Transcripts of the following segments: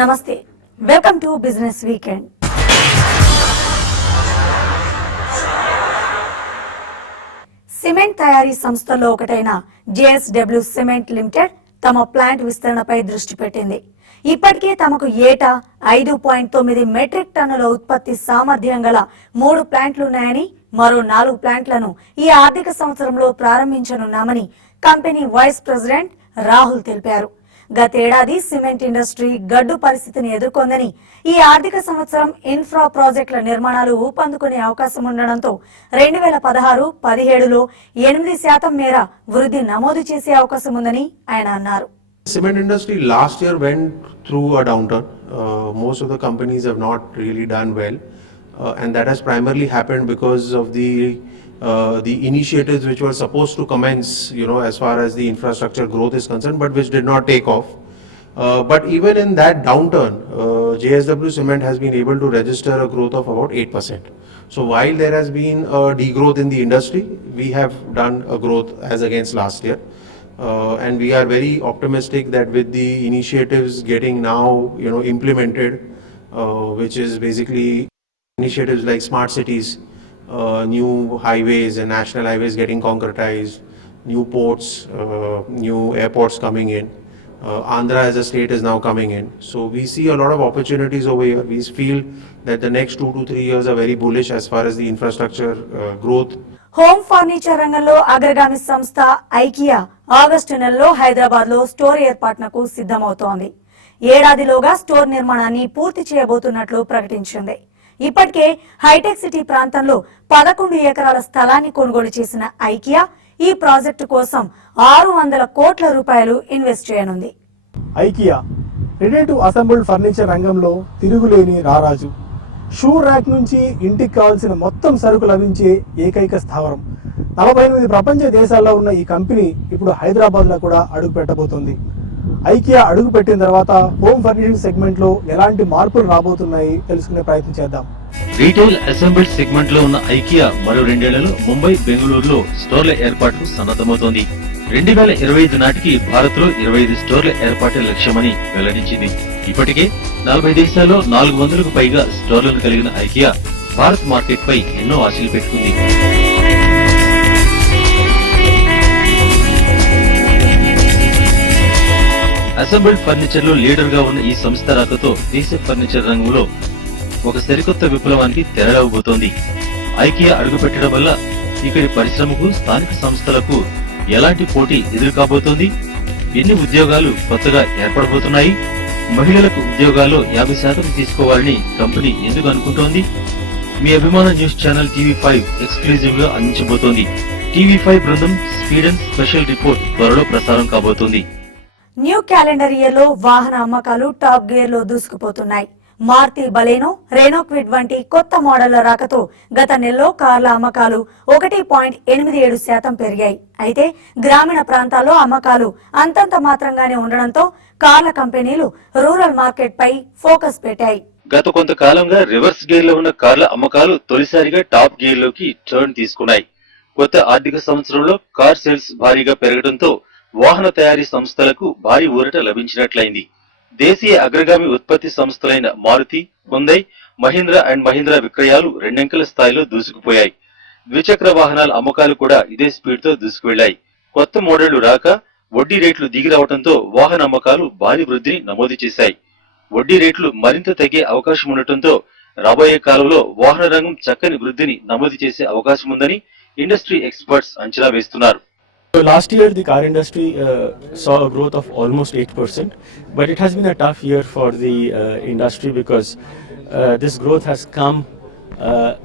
నమస్తే welcome to business weekend. Cement తయారీ సంస్థల్లో ఒకటైన JSW సిమెంట్ లిమిటెడ్ తమ ప్లాంట్ విస్తరణపై దృష్టి పెట్టింది. ఇప్పటికే తమకు ఏటా 5.9 మెట్రిక్ టన్నుల ఉత్పత్తి సామర్థ్యం గల 3 ప్లాంట్లున్నాయని, మరో 4 ప్లాంట్లను ఈ ఆర్థిక సంవత్సరంలో ప్రారంభించనున్నామని కంపెనీ వైస్ ప్రెసిడెంట్ రాహుల్ తెలిపారు. గతేడాది సిమెంట్ ఇండస్ట్రీ గడ్డు పరిస్థితిని ఎదుర్కొందని, ఈ ఆర్థిక సంవత్సరం ఇన్ఫ్రా ప్రాజెక్టుల నిర్మాణాలు ఊపందుకునే అవకాశం ఉండడంతో 2016-17లో 8% మేర వృద్ధి నమోదు చేసే అవకాశం ఉందని ఆయన అన్నారు. Cement industry last year went through a downturn. Most of the companies have not really done well, and that has primarily happened because of the initiatives which were supposed to commence, as far as the infrastructure growth is concerned, but which did not take off. But even in that downturn, JSW Cement has been able to register a growth of about 8%. So while there has been a degrowth in the industry, we have done a growth as against last year. And we are very optimistic that with the initiatives getting now, implemented, which is basically initiatives like smart cities, new highways and national highways getting concretized, new ports, new airports coming in. Andhra as a state is now coming in. So we see a lot of opportunities over here. We feel that the next 2 to 3 years are very bullish as far as the infrastructure growth. Home furniture రంగంలో అగ్రగామి సంస్థ IKEA August నెలలో హైదరాబాద్ లో store ఏర్పాటునకు సిద్ధమవుతోంది. ఏడాదిలోగా store నిర్మాణాన్ని పూర్తి చేయబోతున్నట్లు ప్రకటించింది. ఇప్పటికే హైటెక్ సిటీ ప్రాంతంలో 11 ఎకరాల స్థలాన్ని కొనుగోలు చేసిన ఐకియా ఈ ప్రాజెక్టు కోసం 600 కోట్ల రూపాయలు ఇన్వెస్ట్ చేయనుంది. IKEA ready to assembled furniture రంగంలో తిరుగులేని రారాజు. షూ ర్యాక్ నుంచి ఇంటికి కావాల్సిన మొత్తం సరుకు లభించే ఏకైక స్థావరం. 48 ప్రపంచ దేశాల్లో ఉన్న ఈ కంపెనీ ఇప్పుడు హైదరాబాద్ లో కూడా అడుగు పెట్టబోతోంది. ఐకియా అడుగు పెట్టిన తర్వాత హోమ్ ఫర్నిచరింగ్ సెగ్మెంట్ లో ఎలాంటి మార్పులు రాబోతున్నాయి తెలుసుకునే ప్రయత్నం చేద్దాం. రీటైల్ అసెంబ్ల్డ్ సెగ్మెంట్ లో ఉన్న ఐకియా మరో 2 ఏళ్లలో ముంబై, బెంగళూరులో స్టోర్ల ఏర్పాటుకు సన్నద్ధమవుతోంది. 2025 నాటికి భారత్ లో 25 స్టోర్ల ఏర్పాటే లక్ష్యమని వెల్లడించింది. ఇప్పటికే 40 దేశాల్లో 400కు పైగా స్టోర్లను కలిగిన ఐకియా భారత్ మార్కెట్ పై ఎన్నో ఆశలు పెట్టుకుంది. అసెంబ్ల్డ్ ఫర్నిచర్ లో లీడర్ గా ఉన్న ఈ సంస్థ రాకతో దేశ ఫర్నిచర్ రంగంలో ఒక సరికొత్త విప్లవానికి తెరలేవబోతోంది. ఐకియా అడుగుపెట్టడం వల్ల ఇక్కడి పరిశ్రమకు, స్థానిక సంస్థలకు ఎలాంటి పోటీ ఎదురు కాబోతోంది? ఎన్ని ఉద్యోగాలు కొత్తగా ఏర్పడబోతున్నాయి? మహిళలకు ఉద్యోగాల్లో 50% తీసుకోవాలని కంపెనీ ఎందుకు అనుకుంటోంది? మీ అభిమాన న్యూస్ ఛానల్ TV5 ఎక్స్క్లూజివ్ గా అందించబోతోంది. TV5 బృందం స్వీడన్ స్పెషల్ రిపోర్ట్ త్వరలో ప్రసారం కాబోతోంది. న్యూ క్యాలెండర్ ఇయర్ లో వాహన అమ్మకాలు టాప్ గేర్ లో దూసుకుపోతున్నాయి. మారుతి బలేనో, రెనో క్విడ్ వంటి కొత్త మోడళ్ల రాకతో గత నెలలో కార్ల అమ్మకాలు 1.87% పెరిగాయి. అయితే గ్రామీణ ప్రాంతాల్లో అమ్మకాలు అంతంత మాత్రంగానే ఉండడంతో కార్ల కంపెనీలు రూరల్ మార్కెట్ పై ఫోకస్ పెట్టాయి. గత కొంతకాలంగా రివర్స్ గేర్ లో ఉన్న కార్ల అమ్మకాలు తొలిసారిగా టాప్ గేర్ లోకి టర్న్ తీసుకున్నాయి. కొత్త ఆర్థిక సంవత్సరంలో కార్ సేల్స్ భారీగా పెరగడంతో వాహన తయారీ సంస్థలకు భారీ ఊరట లభించినట్లయింది. దేశీయ అగ్రగామి ఉత్పత్తి సంస్థలైన మారుతి, హుండై, మహీంద్రా అండ్ మహీంద్రా విక్రయాలు 2 అంకెల స్థాయిలో దూసుకుపోయాయి. ద్విచక్ర వాహనాల అమ్మకాలు కూడా ఇదే స్పీడ్ తో దూసుకువెళ్లాయి. కొత్త మోడళ్లు రాక వడ్డీ రేట్లు దిగి రావడంతో వాహన అమ్మకాలు భారీ వృద్ధిని నమోదు చేశాయి. వడ్డీ రేట్లు మరింత తగ్గే అవకాశం ఉండటంతో రాబోయే కాలంలో వాహన రంగం చక్కని వృద్ధిని నమోదు చేసే అవకాశం ఉందని ఇండస్ట్రీ ఎక్స్పర్ట్స్ అంచనా వేస్తున్నారు. So last year the car industry saw a growth of almost 8%, but it has been a tough year for the industry because this growth has come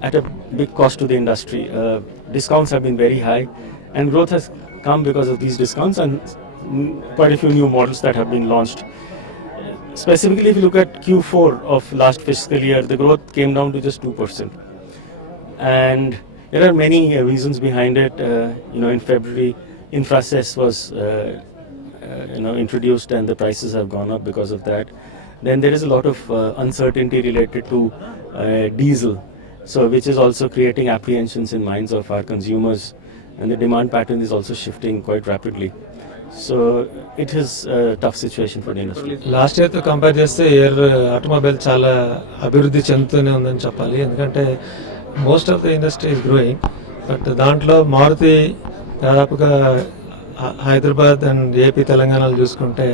at a big cost to the industry. Discounts have been very high and growth has come because of these discounts and quite a few new models that have been launched. Specifically, if you look at Q4 of last fiscal year, the growth came down to just 2%. And there are many reasons behind it. In February, InfraCess was introduced and the prices have gone up because of that. Then there is a lot of uncertainty related to diesel, which is also creating apprehensions in minds of our consumers, and the demand pattern is also shifting quite rapidly. So it is a tough situation for the industry. Last ఇయర్తో compare చేస్తే year automobile చాలా అభివృద్ధి చెందుతూనే ఉందని చెప్పాలి. ఎందుకంటే most of the industry is growing, but దాంట్లో మారుతి దాదాపుగా హైదరాబాద్ అండ్ ఏపీ తెలంగాణలో చూసుకుంటే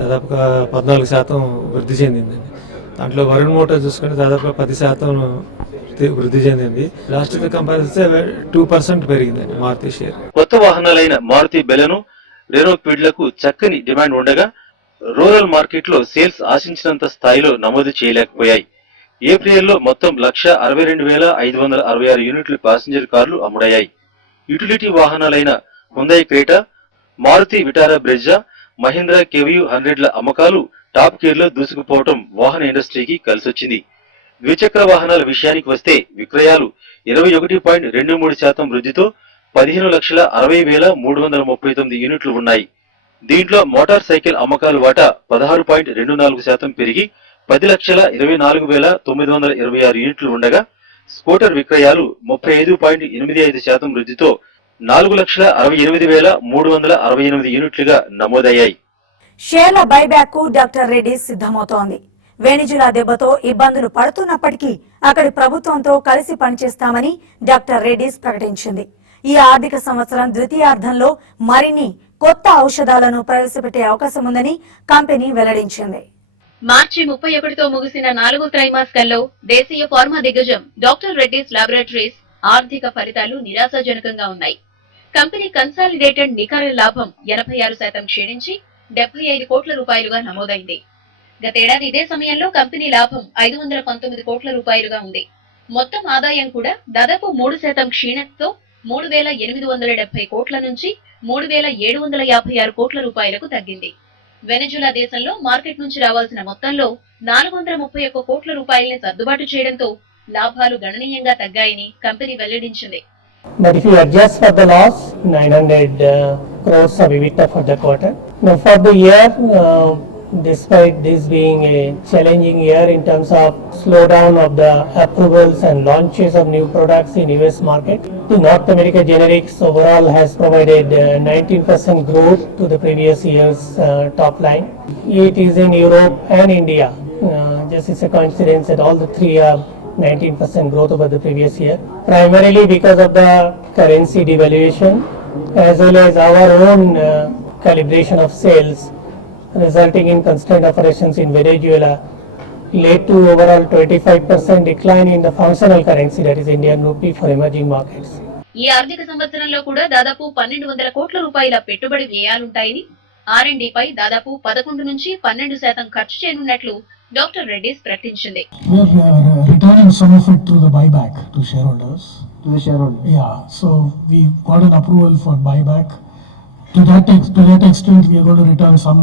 దాదాపుగా 14% వృద్ధి చెందిందండి. దాంట్లో వరుణ్ మోటార్ చూసుకుంటే దాదాపుగా 10% వృద్ధి చెందింది. లాస్ట్ ఇయర్తో కంపేర్ చేస్తే 2% పెరిగిందండి మారుతి షేర్. కొత్త వాహనాలైన మారుతి బెలెనో, రెనో క్విడ్లకు చక్కని డిమాండ్ ఉండగా రూరల్ మార్కెట్ లో సేల్స్ ఆశించినంత స్థాయిలో నమోదు చేయలేకపోయాయి. ఏప్రిల్లో మొత్తం 1,62,566 యూనిట్లు ప్యాసింజర్ కార్లు అమ్ముడయ్యాయి. యుటిలిటీ వాహనాలైన Hyundai Creta, Maruti Vitara Brezza, Mahindra KUV 100ల అమ్మకాలు టాప్ గేర్ లో దూసుకుపోవటం వాహన ఇండస్ట్రీకి కలిసొచ్చింది. ద్విచక్ర వాహనాల విషయానికి వస్తే విక్రయాలు 21.23% వృద్ధితో 15,60,339 యూనిట్లు ఉన్నాయి. దీంట్లో మోటార్ సైకిల్ అమ్మకాలు వాటా 16.24% పెరిగి 10,24,926 యూనిట్లు ఉండగా స్కూటర్ విక్రయాలు 35.85% వృద్ధితో 4,68,368 యూనిట్లుగా నమోదయ్యాయి. షేర్ల బైబ్యాక్ కు డాక్టర్ రెడ్డిస్ సిద్ధమవుతోంది. వెనిజులా దెబ్బతో ఇబ్బందులు పడుతున్నప్పటికీ అక్కడి ప్రభుత్వంతో కలిసి పనిచేస్తామని డాక్టర్ రెడ్డిస్ ప్రకటించింది. ఈ ఆర్థిక సంవత్సరం ద్వితీయార్థంలో మరిన్ని కొత్త ఔషధాలను ప్రవేశపెట్టే అవకాశం ఉందని కంపెనీ వెల్లడించింది. మార్చి 31తో ముగిసిన 4వ త్రైమాసికంలో దేశీయ ఫార్మా దిగ్గజం డాక్టర్ రెడ్డిస్ ల్యాబొరేటరీస్ ఆర్థిక ఫలితాలు నిరాశాజనకంగా ఉన్నాయి. కంపెనీ కన్సాలిడేటెడ్ నికర లాభం 86% క్షీణించి 75 కోట్ల రూపాయలుగా నమోదైంది. గతేడాది ఇదే సమయంలో కంపెనీ లాభం 519 కోట్ల రూపాయలుగా ఉంది. మొత్తం ఆదాయం కూడా దాదాపు 3% క్షీణతతో 3,870 కోట్ల నుంచి 3,756 కోట్ల రూపాయలకు తగ్గింది. వెనజులా దేశంలో మార్కెట్ నుంచి రావాల్సిన మొత్తంలో 431 కోట్ల రూపాయలని సర్దుబాటు చేయడంతో లాభాలు గణనీయంగా తగ్గాయని కంపెనీ వెల్లడించింది. But if you adjust for the loss, 900 crores of EBITDA for the quarter. Now for the year, despite this being a challenging year in terms of slowdown of the approvals and launches of new products in US market, the North America generics overall has provided 19% growth to the previous year's top line. It is in Europe and India. Just it's a coincidence that all the three are 19% growth over the previous year, primarily because of the currency devaluation as well as our own calibration of sales resulting in constrained operations in Venezuela led to overall 25% decline in the functional currency, that is Indian rupee, for emerging markets. ఈ ఆర్థిక సంవత్సరంలో కూడా దాదాపు 1,200 కోట్ల రూపాయల పెట్టుబడి వ్యయాలుంటాయని, R&D పై దాదాపు 11 నుంచి 12% ఖర్చు చేయనున్నట్లు డాక్టర్ రెడ్డిస్ ప్రకటించింది. We are returning some of it through the buyback to shareholders. To the shareholders? Yeah, so we got an approval for buyback. To that extent, we are going to return some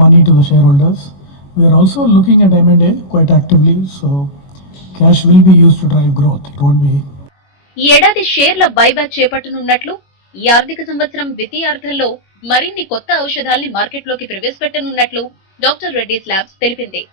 money to the shareholders. We are also looking at M&A quite actively, so cash will be used to drive growth. It won't be. ఈ ఏడాది షేర్ల buyback చేపట్టనున్నట్లు, ఈ ఆర్థిక సంవత్సరం ద్వితీయార్థంలో మరిన్ని కొత్త ఔషధాల్ని మార్కెట్లోకి ప్రవేశపెట్టనున్నట్లు డాక్టర్ రెడ్డిస్ ల్యాబ్స్ తెలిపింది.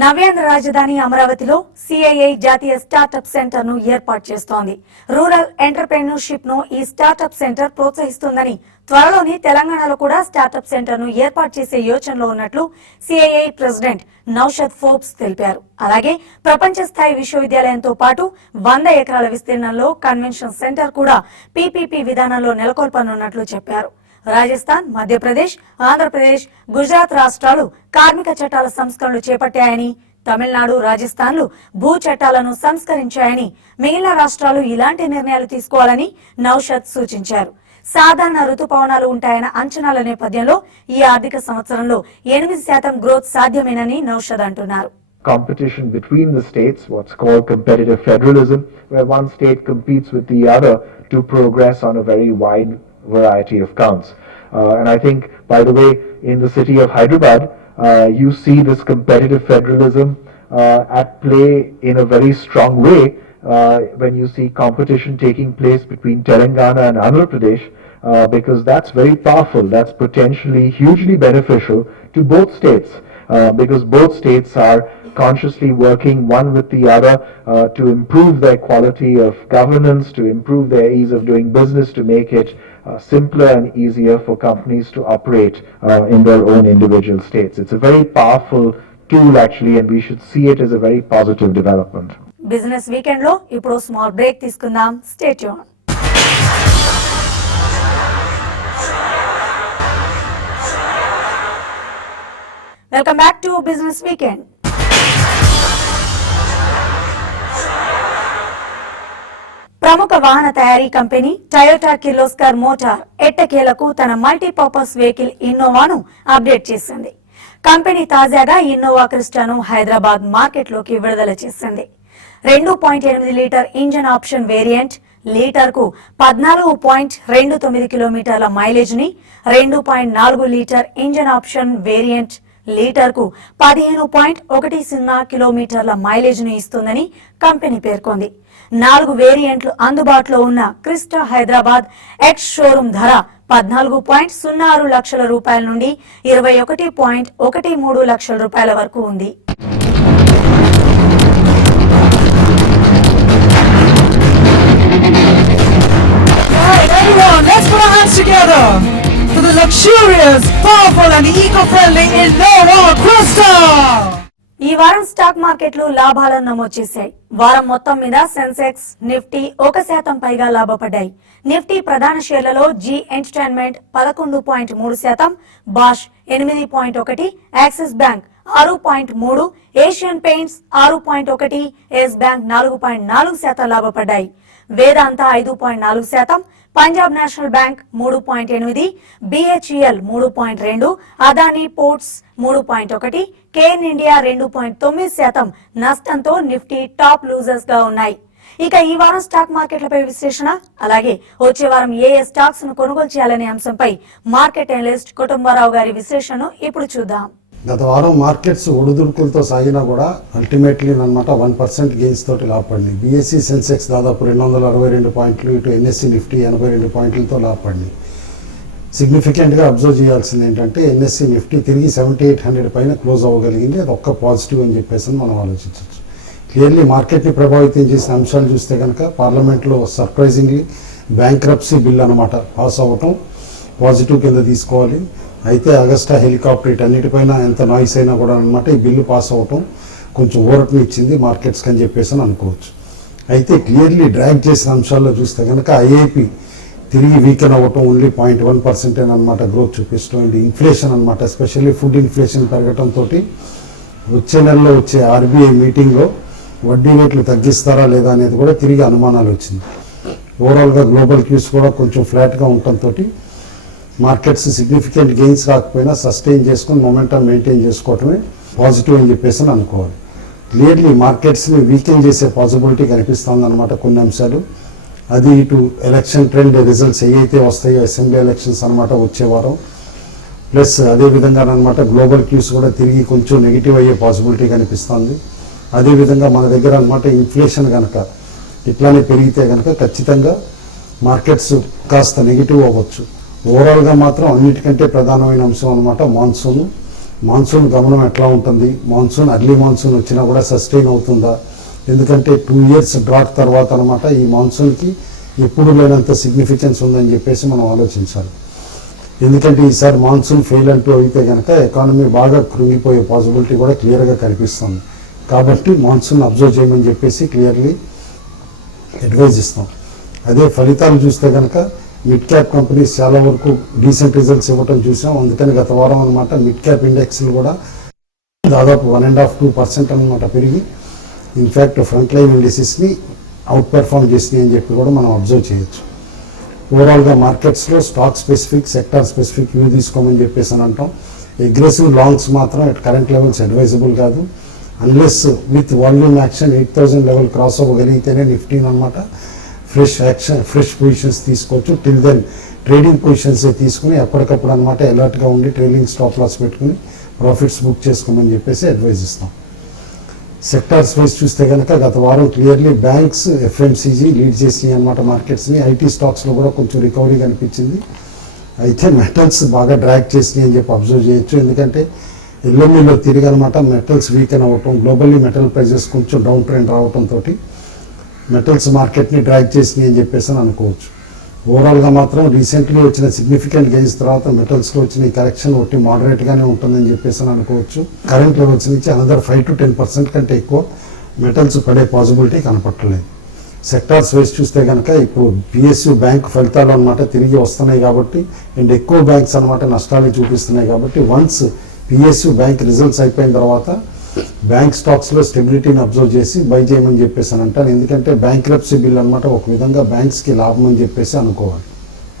నవ్యాంధ్ర రాజధాని అమరావతిలో సిఐఐ జాతీయ స్టార్టప్ సెంటర్ ను ఏర్పాటు చేస్తోంది. రూరల్ ఎంటర్ప్రెన్యూర్షిప్ ను ఈ స్టార్టప్ సెంటర్ ప్రోత్సహిస్తుందని, త్వరలోనే తెలంగాణలో కూడా స్టార్టప్ సెంటర్ ను ఏర్పాటు చేసే యోచనలో ఉన్నట్లు సిఐఐ ప్రెసిడెంట్ నౌషద్ ఫోర్బ్స్ తెలిపారు. అలాగే ప్రపంచ స్థాయి విశ్వవిద్యాలయంతో పాటు 100 ఎకరాల విస్తీర్ణంలో కన్వెన్షన్ సెంటర్ కూడా పీపీపీ విధానంలో నెలకొల్పనున్నట్లు చెప్పారు. రాజస్థాన్, మధ్యప్రదేశ్, ఆంధ్రప్రదేశ్, గుజరాత్ రాష్ట్రాలు కార్మిక చట్టాల సంస్కరణలు చేపట్టాయని, తమిళనాడు, రాజస్థాన్లు భూ చట్టాలను సంస్కరించాయని, మిగిలిన రాష్ట్రాలు ఇలాంటి నిర్ణయాలు తీసుకోవాలని నౌషద్ సూచించారు. సాధారణ రుతుపవనాలు ఉంటాయన్న అంచనాల నేపథ్యంలో ఈ ఆర్థిక సంవత్సరంలో 8% గ్రోత్ సాధ్యమేనని నౌషద్ అంటున్నారు. Competition between the states, what's called competitive federalism, where one state competes with the other to progress on a very wide variety of counts. And I think, by the way, in the city of Hyderabad, you see this competitive federalism at play in a very strong way when you see competition taking place between Telangana and Andhra Pradesh, because that's very powerful. That's potentially hugely beneficial to both states. because both states are consciously working one with the other to improve their quality of governance, to improve their ease of doing business, to make it simpler and easier for companies to operate in their own individual states. It's a very powerful tool actually, and we should see it as a very positive development. Business weekend లో ఇప్పుడు small break తీసుకుందాం. Stay tune. Welcome back to business weekend. ప్రముఖ వాహన తయారీ company Toyota Kirloskar motor ఎట్టకేలకు తన multipurpose vehicle ఇన్నోవాను update చేసింది. Company తాజాగా ఇన్నోవా క్రిస్టాను హైదరాబాద్ మార్కెట్లోకి విడుదల చేసింది. 2.8 లీటర్ ఇంజన్ ఆప్షన్ వేరియంట్ లీటర్కు 14.29 కిలోమీటర్ల మైలేజ్ ని, 2.4 లీటర్ ఇంజన్ ఆప్షన్ వేరియంట్ లీటర్కు 15.10 కిలోమీటర్ల మైలేజ్ ను ఇస్తుందని కంపెనీ పేర్కొంది. 4 వేరియంట్లు అందుబాటులో ఉన్న క్రిస్టా హైదరాబాద్ ఎక్స్ షోరూమ్ ధర 14.06 లక్షల రూపాయల నుండి 21.13 లక్షల రూపాయల వరకు ఉంది. Let's put our hands together for the luxurious, powerful and eco-friendly Innova Crysta. ఈ వారం స్టాక్ మార్కెట్లు లాభాలను నమోదు చేశాయి. వారం మొత్తం మీద సెన్సెక్స్, నిఫ్టీ 1% పైగా లాభపడ్డాయి. నిఫ్టీ ప్రధాన షేర్లలో Zee entertainment 11.3%, Bosch 8.1%, Axis bank 6.3%, Asian paints 6.1%, Yes bank 4.4% లాభపడ్డాయి. Vedanta 5.4%, Punjab national bank 3.8%, BHEL 3.2%, Adani ports 3.1%, Cairn India 2.9% నష్టంతో నిఫ్టీ టాప్ లూజర్స్ గా ఉన్నాయి. ఇక ఈ వారం స్టాక్ మార్కెట్లపై విశ్లేషణ, అలాగే వచ్చే వారం ఏ స్టాక్స్ ను కొనుగోలు చేయాలనే అంశంపై మార్కెట్ అనలిస్ట్ కుటుంబరావు గారి విశ్లేషణను ఇప్పుడు చూద్దాం. గత వారం మార్కెట్స్ ఒడిదుడుకులతో సాగినా కూడా అల్టిమేట్లీ అన్నమాట 1% గెయిన్స్ తోటి లాభపడింది. బీఎస్సీ సెన్సెక్స్ దాదాపు 262 పాయింట్లు, ఇటు ఎన్ఎస్సీ నిఫ్టీ 82 పాయింట్లతో లాభపడింది. సిగ్నిఫికెంట్గా అబ్జర్వ్ చేయాల్సింది ఏంటంటే ఎన్ఎస్సీ నిఫ్టీ తిరిగి 7800 పైన క్లోజ్ అవ్వగలిగింది. అది ఒక్క పాజిటివ్ అని చెప్పేసి మనం ఆలోచించవచ్చు. క్లియర్లీ మార్కెట్ని ప్రభావితం చేసిన అంశాలు చూస్తే కనుక పార్లమెంట్లో సర్ప్రైజింగ్లీ బ్యాంక్రప్సీ బిల్ అనమాట పాస్ అవ్వటం పాజిటివ్ కింద తీసుకోవాలి. అయితే అగస్టా హెలికాప్టర్ ఇటన్నిటిపైన ఎంత నాయిస్ అయినా కూడా అనమాట ఈ బిల్లు పాస్ అవ్వటం కొంచెం ఊరటని ఇచ్చింది మార్కెట్స్కి అని చెప్పేసి అని అనుకోవచ్చు. అయితే క్లియర్లీ డ్రాగ్ చేసిన అంశాల్లో చూస్తే కనుక ఐఐపి తిరిగి వీకెన్ అవ్వటం ఓన్లీ 0.1% అనమాట గ్రోత్ చూపిస్తాం. ఇది ఇన్ఫ్లేషన్ అనమాట, ఎస్పెషల్లీ ఫుడ్ ఇన్ఫ్లేషన్ పెరగటంతో వచ్చే నెలలో వచ్చే ఆర్బీఐ మీటింగ్లో వడ్డీ రేట్లు తగ్గిస్తారా లేదా అనేది కూడా తిరిగి అనుమానాలు వచ్చింది. ఓవరాల్గా గ్లోబల్ క్యూస్ కూడా కొంచెం ఫ్లాట్గా ఉండటంతో మార్కెట్స్ సిగ్నిఫికెంట్ గెయిన్స్ రాకపోయినా సస్టైన్ చేసుకుని మొమెంటం మెయింటైన్ చేసుకోవటమే పాజిటివ్ అని చెప్పేసి అనుకోవాలి. క్లియర్లీ మార్కెట్స్ని వీకెన్ చేసే పాసిబిలిటీ కనిపిస్తుంది అనమాట కొన్ని అంశాలు. అది ఇటు ఎలక్షన్ ట్రెండ్ రిజల్ట్స్ ఏవైతే వస్తాయో అసెంబ్లీ ఎలక్షన్స్ అనమాట వచ్చే వారం, ప్లస్ అదేవిధంగా అనమాట గ్లోబల్ క్యూస్ కూడా తిరిగి కొంచెం నెగిటివ్ అయ్యే పాసిబిలిటీ కనిపిస్తుంది. అదేవిధంగా మన దగ్గర అనమాట ఇన్ఫ్లేషన్ కనుక ఇట్లానే పెరిగితే కనుక ఖచ్చితంగా మార్కెట్స్ కాస్త నెగిటివ్ అవ్వచ్చు. ఓవరాల్గా మాత్రం అన్నిటికంటే ప్రధానమైన అంశం అనమాట మాన్సూన్ గమనం ఎట్లా ఉంటుంది, అర్లీ మాన్సూన్ వచ్చినా కూడా సస్టైన్ అవుతుందా, ఎందుకంటే 2 years డ్రాట్ తర్వాత అనమాట ఈ మాన్సూన్కి ఎప్పుడు లేనంత సిగ్నిఫికెన్స్ ఉందని చెప్పేసి మనం ఆలోచించాలి. ఎందుకంటే ఈసారి మాన్సూన్ ఫెయిల్ అంటూ అయితే కనుక ఎకానమీ బాగా కృంగిపోయే పాసిబిలిటీ కూడా క్లియర్గా కనిపిస్తుంది. కాబట్టి మాన్సూన్ అబ్జర్వ్ చేయమని చెప్పేసి క్లియర్లీ అడ్వైజ్ ఇస్తాం. అదే ఫలితాలు చూస్తే కనుక మిడ్ క్యాప్ కంపెనీస్ చాలా వరకు డీసెంట్ రిజల్ట్స్ ఇవ్వటం చూసాం. అందుకని గత వారం అనమాట మిడ్ క్యాప్ ఇండెక్స్లు కూడా దాదాపు 1.5-2% అనమాట పెరిగి ఇన్ఫ్యాక్ట్ ఫ్రంట్ లైన్ ఇండిసెస్ని అవుట్ పెర్ఫార్మ్ చేసినాయి అని చెప్పి కూడా మనం అబ్జర్వ్ చేయొచ్చు. ఓవరాల్గా మార్కెట్స్లో stock specific, sector specific view తీసుకోమని చెప్పేసి అని అంటాం. అగ్రెసివ్ లాంగ్స్ మాత్రం అట్ కరెంట్ లెవెల్స్ అడ్వైజబుల్ కాదు. Unless with volume action 8000 level cross అవ్వగలిగితేనే నిఫ్టీని అనమాట ఫ్రెష్ పొజిషన్స్ తీసుకోవచ్చు. టిల్ దెన్ ట్రేడింగ్ పొజిషన్స్ తీసుకుని ఎప్పటికప్పుడు అనమాట అలర్ట్గా ఉండి ట్రైలింగ్ స్టాప్ లాస్ పెట్టుకుని ప్రాఫిట్స్ బుక్ చేసుకోమని చెప్పేసి అడ్వైజ్ ఇస్తాం. సెక్టార్స్ వైజ్ చూస్తే కనుక గత వారం క్లియర్లీ బ్యాంక్స్, ఎఫ్ఎంసీజీ లీడ్ చేసినాయి అనమాట మార్కెట్స్ని. ఐటీ స్టాక్స్లో కూడా కొంచెం రికవరీ కనిపించింది. అయితే మెటల్స్ బాగా డ్రాగ్ చేసినాయి అని చెప్పి అబ్జర్వ్ చేయొచ్చు. ఎందుకంటే ఎల్ఎంఈలో తిరిగి అనమాట మెటల్స్ వీకెన్ అవ్వటం, గ్లోబల్లీ మెటల్ ప్రైజెస్ కొంచెం డౌన్ ట్రెండ్ రావడంతో మెటల్స్ మార్కెట్ని డ్రాగ్ చేసినాయి అని చెప్పేసి అని అనుకోవచ్చు. ఓవరాల్గా మాత్రం రీసెంట్లీ వచ్చిన సిగ్నిఫికెంట్ గెయిన్స్ తర్వాత మెటల్స్లో వచ్చిన ఈ కరెక్షన్ ఒకటి మోడరేట్గానే ఉంటుందని చెప్పేసి అని అనుకోవచ్చు. కరెంట్ లెవెల్స్ నుంచి అనదర్ 5 to 10% కంటే ఎక్కువ మెటల్స్ పడే పాసిబిలిటీ కనపట్టలేదు. సెక్టార్స్ వైజ్ చూస్తే కనుక ఇప్పుడు పిఎస్యు బ్యాంక్ ఫలితాలు అనమాట తిరిగి వస్తున్నాయి కాబట్టి, అండ్ ఎక్కువ బ్యాంక్స్ అనమాట నష్టాలు చూపిస్తున్నాయి కాబట్టి, వన్స్ పిఎస్యు బ్యాంక్ రిజల్ట్స్ అయిపోయిన తర్వాత బ్యాంక్ స్టాక్స్లో స్టెబిలిటీని అబ్జర్వ్ చేసి బై చేయమని చెప్పేసి అని అంటాను. ఎందుకంటే బ్యాంక్రప్సీ బిల్ అనమాట ఒక విధంగా బ్యాంక్స్కి లాభం అని చెప్పేసి అనుకోవాలి.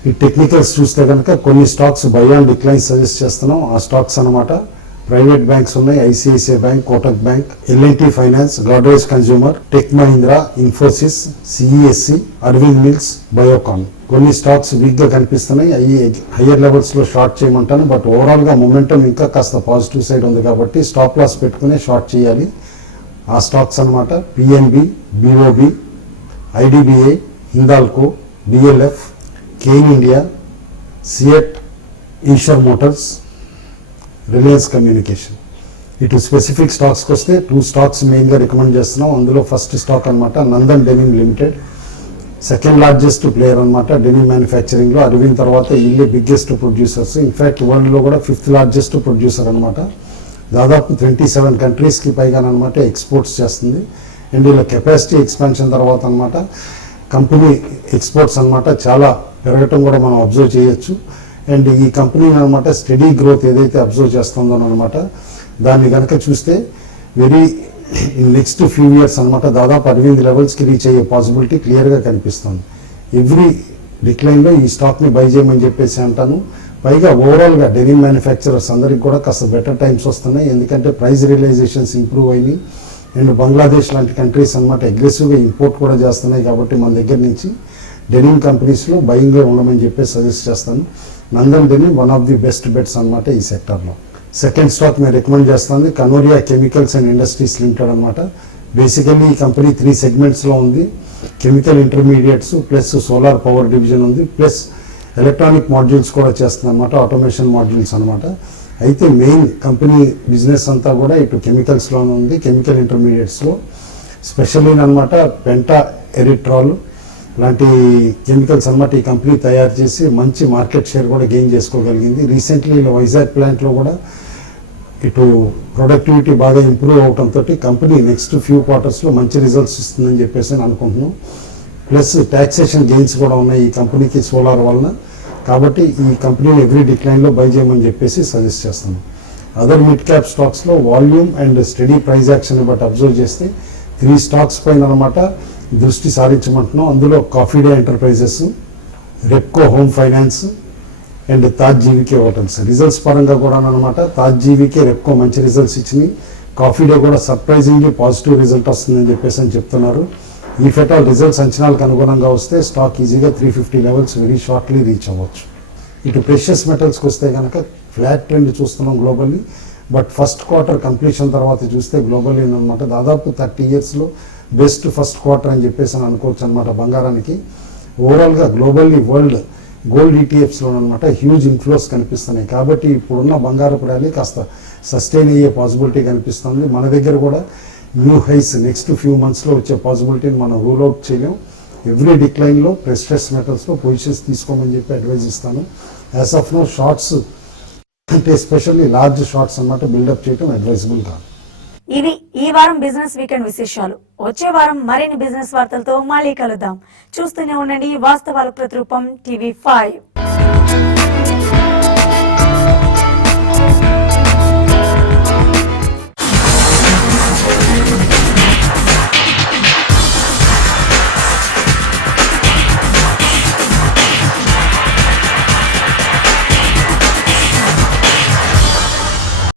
ఈ టెక్నికల్స్ చూస్తే కనుక కొన్ని stocks buy and decline suggest చేస్తున్నాం. ఆ స్టాక్స్ అనమాట ప్రైవేట్ బ్యాంక్స్ ఉన్నాయి, ICICI bank, Kotak bank, LNT finance, Godrej consumer, tech Mahindra, Infosys, CESC, Arvind mills, Biocon. కొన్ని స్టాక్స్ వీక్గా కనిపిస్తున్నాయి, అవి హయ్యర్ లెవెల్స్లో షార్ట్ చేయమంటాను. బట్ ఓవరాల్గా మొమెంటం ఇంకా కాస్త పాజిటివ్ సైడ్ ఉంది కాబట్టి స్టాప్ లాస్ పెట్టుకునే షార్ట్ చేయాలి. ఆ స్టాక్స్ అనమాట PNB, BOB, IDBI, Hindalco, DLF, Kane India, CEAT, Eicher Motors, Reliance communication. ఇటు స్పెసిఫిక్ స్టాక్స్కి వస్తే 2 స్టాక్స్ మెయిన్గా రికమెండ్ చేస్తున్నాం. అందులో ఫస్ట్ స్టాక్ అనమాట Nandan denim limited, second largest player అనమాట డెనిమ్ మ్యానుఫ్యాక్చరింగ్లో. అరవింద్ తర్వాత వీళ్ళే బిగ్గెస్ట్ ప్రొడ్యూసర్స్, ఇన్ఫ్యాక్ట్ వరల్డ్లో కూడా 5th లార్జెస్ట్ ప్రొడ్యూసర్ అనమాట. దాదాపు 27 కంట్రీస్కి పైగా అనమాట ఎక్స్పోర్ట్స్ చేస్తుంది. అండ్ వీళ్ళ కెపాసిటీ ఎక్స్పాన్షన్ తర్వాత అనమాట కంపెనీ ఎక్స్పోర్ట్స్ అనమాట చాలా పెరగటం కూడా మనం అబ్జర్వ్ చేయొచ్చు. అండ్ ఈ కంపెనీ అనమాట స్టడీ గ్రోత్ ఏదైతే అబ్జర్వ్ చేస్తుందో అనమాట దాన్ని కనుక చూస్తే వెరీ నెక్స్ట్ ఫ్యూ ఇయర్స్ అనమాట దాదాపు 18 లెవెల్స్కి రీచ్ అయ్యే పాసిబిలిటీ క్లియర్గా కనిపిస్తుంది. ఎవ్రీ డిక్లైన్లో ఈ స్టాక్ని బై చేయమని చెప్పేసి అంటాను. పైగా ఓవరాల్గా డెనిమ్ మ్యానుఫ్యాక్చరర్స్ అందరికి కూడా కాస్త బెటర్ టైమ్స్ వస్తున్నాయి, ఎందుకంటే ప్రైస్ రియలైజేషన్స్ ఇంప్రూవ్ అయినాయి. అండ్ బంగ్లాదేశ్ లాంటి కంట్రీస్ అనమాట అగ్రెసివ్గా ఇంపోర్ట్ కూడా చేస్తున్నాయి కాబట్టి మన దగ్గర నుంచి డెనిమ్ కంపెనీస్లో బయింగ్లో ఉండమని చెప్పేసి సజెస్ట్ చేస్తాను. Nandan denim one of the best bets అనమాట ఈ సెక్టర్లో. సెకండ్ స్టాక్ మేము రికమెండ్ చేస్తుంది Kanoria chemicals and industries limited అనమాట. బేసికల్లీ ఈ కంపెనీ 3 సెగ్మెంట్స్లో ఉంది. Chemical intermediates plus solar power division ఉంది, ప్లస్ ఎలక్ట్రానిక్ మాడ్యూల్స్ కూడా చేస్తుంది అనమాట, ఆటోమేషన్ మాడ్యూల్స్ అనమాట. అయితే మెయిన్ కంపెనీ బిజినెస్ అంతా కూడా ఇటు కెమికల్స్లోనే ఉంది. కెమికల్ ఇంటర్మీడియట్స్లో స్పెషల్లీ అనమాట పెంటా ఎరిట్రాల్ లాంటి కెమికల్స్ అనమాట ఈ కంపెనీ తయారు చేసి మంచి మార్కెట్ షేర్ కూడా గెయిన్ చేసుకోగలిగింది. రీసెంట్లీ ఇలా వైజాగ్ ప్లాంట్లో కూడా ఇటు ప్రొడక్టివిటీ బాగా ఇంప్రూవ్ అవడంతో కంపెనీ నెక్స్ట్ ఫ్యూ క్వార్టర్స్లో మంచి రిజల్ట్స్ ఇస్తుందని చెప్పేసి నేను అనుకుంటున్నాను. ప్లస్ ట్యాక్సేషన్ గెయిన్స్ కూడా ఉన్నాయి ఈ కంపెనీకి సోలార్ వలన. కాబట్టి ఈ కంపెనీని ఎవ్రీ డిక్లైన్లో బై చేయమని చెప్పేసి సజెస్ట్ చేస్తున్నాను. అదర్ మిడ్ క్యాప్ స్టాక్స్లో volume and study price action బట్టి అబ్జర్వ్ చేస్తే 3 స్టాక్స్ పైన అనమాట దృష్టి సారించమంటున్నాం. అందులో Coffee Day Enterprises, Repco home finance and Taj GVK hotels. Results పరంగా కూడా అనమాట తాజ్ జీవికే రెప్కో మంచి రిజల్ట్స్ ఇచ్చినాయి. కాఫీ డే కూడా సర్ప్రైజింగ్లీ పాజిటివ్ రిజల్ట్ వస్తుందని చెప్పేసి అని చెప్తున్నారు. ఈ ఫెటాల్ రిజల్ట్స్ అంచనాలకు అనుగుణంగా వస్తే స్టాక్ ఈజీగా 350 లెవెల్స్ వెరీ షార్ట్లీ రీచ్ అవ్వచ్చు. ఇటు ప్రెషియస్ మెటల్స్కి వస్తే కనుక ఫ్లాట్ ట్రెండ్ చూస్తున్నాం globally. But first quarter completion తర్వాత చూస్తే గ్లోబల్లీ అనమాట దాదాపు 30 ఇయర్స్లో బెస్ట్ ఫస్ట్ క్వార్టర్ అని చెప్పేసి అని అనుకోవచ్చు అనమాట బంగారానికి. ఓవరాల్గా గ్లోబల్లీ వరల్డ్ గోల్డ్ ఈటీఎఫ్స్లో అనమాట హ్యూజ్ ఇన్ఫ్లోస్ కనిపిస్తున్నాయి. కాబట్టి ఇప్పుడున్న బంగారపు ర్యాలీ కాస్త సస్టైన్ అయ్యే పాసిబిలిటీ కనిపిస్తుంది. మన దగ్గర కూడా న్యూ హైస్ నెక్స్ట్ ఫ్యూ మంత్స్లో వచ్చే పాసిబిలిటీని మనం రూల్ అవుట్ చేయలేం. ఎవ్రీ డిక్లైన్లో ప్రెషియస్ మెటల్స్లో పొజిషన్స్ తీసుకోమని చెప్పి అడ్వైజ్ ఇస్తాను. యాజ్ ఆఫ్ నో షార్ట్స్ అంటే ఎస్పెషల్లీ లార్జ్ షార్ట్స్ అనమాట బిల్డప్ చేయడం అడ్వైజబుల్ కాదు. ఇవి ఈ వారం బిజినెస్ వీకెండ్ విశేషాలు. వచ్చే వారం మరిన్ని బిజినెస్ వార్తలతో మళ్ళీ కలుద్దాం. చూస్తూనే ఉండండి వాస్తవాలకు ప్రతిరూపం TV5.